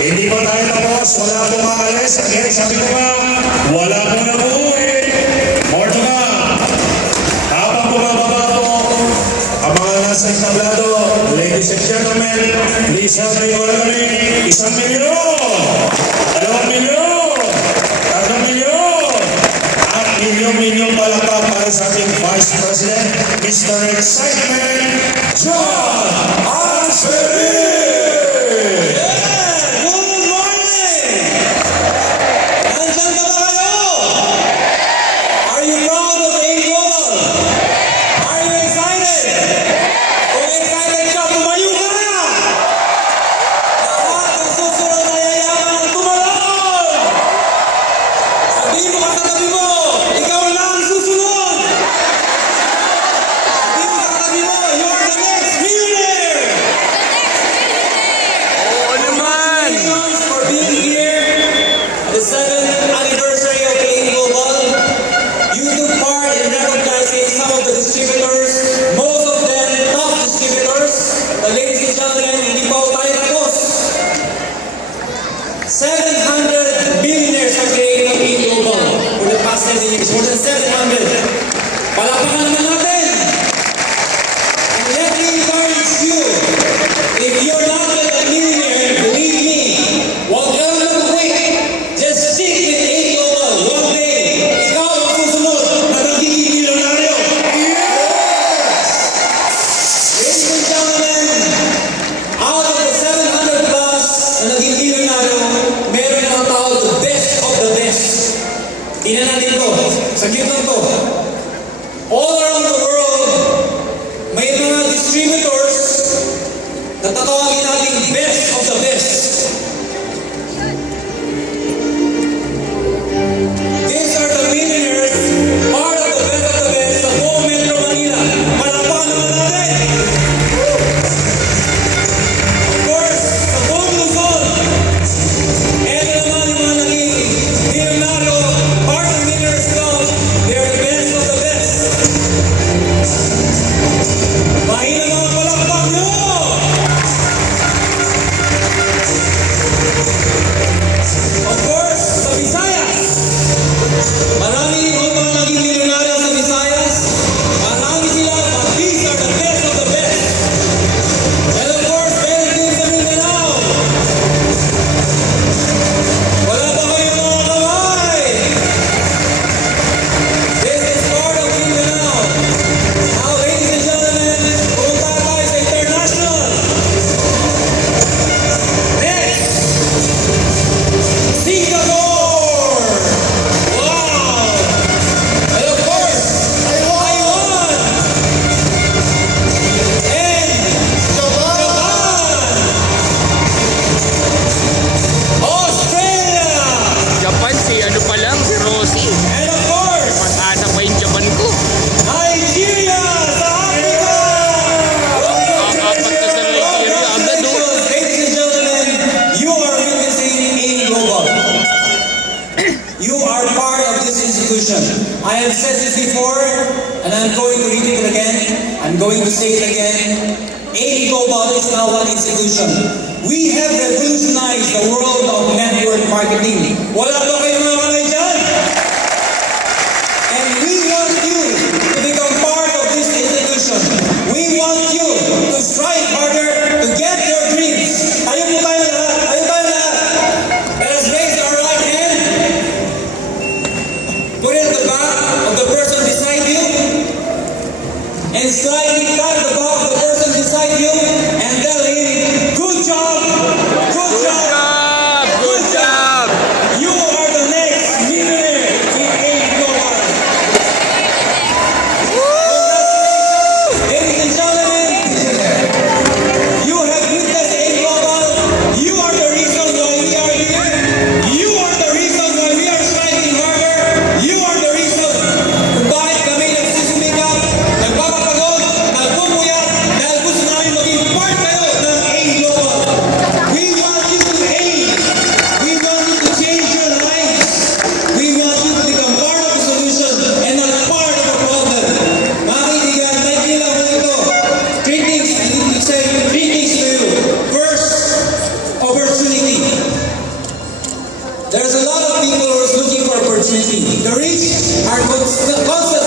Hindi pa tayo tapos, wala pong maalis. Again, sabi ko nga, wala pong nabuuwi. More to come. Habang bumababa po, ang mga nasa entablado, ladies and gentlemen, please help me welcoming 1,000,000, 2,000,000, 3,000,000, at milyong-milyong palakpak para sa ating Vice President, Mr. Excitement, John Aspery! More than 700. Palakpakan naman natin. And let me encourage you, if you're not yet a millionaire, believe me, huwag ka lang mag-quit. Just stick with A Global. One day, ikaw ang susunod na nagiging milyonaryo. Yes! Ladies and gentlemen, out of the 700 plus na naging milyonaryo, meron ang tawag the best of the best. Tingnan natin ito. Saglit lang ito. All around the world, may mga distributors na tatawagin natin best of the best. These are the millionaires, part of the best of the best sa buong Metro Manila. Palakpakan naman natin. Of course, sa buong Luzon, eto naman yung mga naging milyonaryo, part of millionaires club, they're the best of the best. Mahina mga palakpak nyo! Of course, sa Visayas, marami rin mga naging milyonaryo sa Visayas. Marami sila, but these are the best of the best. And of course, meron din sa Mindanao. Wala ba kayo mga kamay? This is part of Mindanao. Now, ladies and gentlemen, pumunta tayo sa international. Next, Singapore! Wow! And of course, Taiwan! And Japan! Australia! Japan, si ano pa lang, si Rosie. And of course, Mataas pa yung Japan ko. Nigeria! Sa Africa! Kakapat na sa Nigeria, agad o. Ladies and gentlemen, you are witnessing A Global. You are part of this institution. I have said this before, and I'm going to repeat it again. I'm going to say it again. A Global is now one institution. We have revolutionized the world of network marketing. Wala ba kayo mga kalay dyan? And we want you to become part of this institution. We want you to strive harder to get your dreams. Ayaw mo tayo lahat. Ayaw tayo lahat. Let us raise our right hand. Put it at the back of the person beside you. And slightly pat the back of the person beside you. And tell him, good job. Good job. Good job! You are the next millionaire in A Global. Ladies and gentlemen, you have witnessed A Global. You are the reason why we are here. You are the reason why we are striving harder. You are the reason kung bakit kami nagsusumikap, nagpapagod, nagpupuyat, dahil gusto namin maging part kayo ng A Global. We want you to aid. We want you to change your lives. We want you to become part of the solution and not part of the problem. Mga kaibigan, thank you lang po ito. Three things to you. First, opportunity. There's a lot of people who's looking for opportunity. The rich are constantly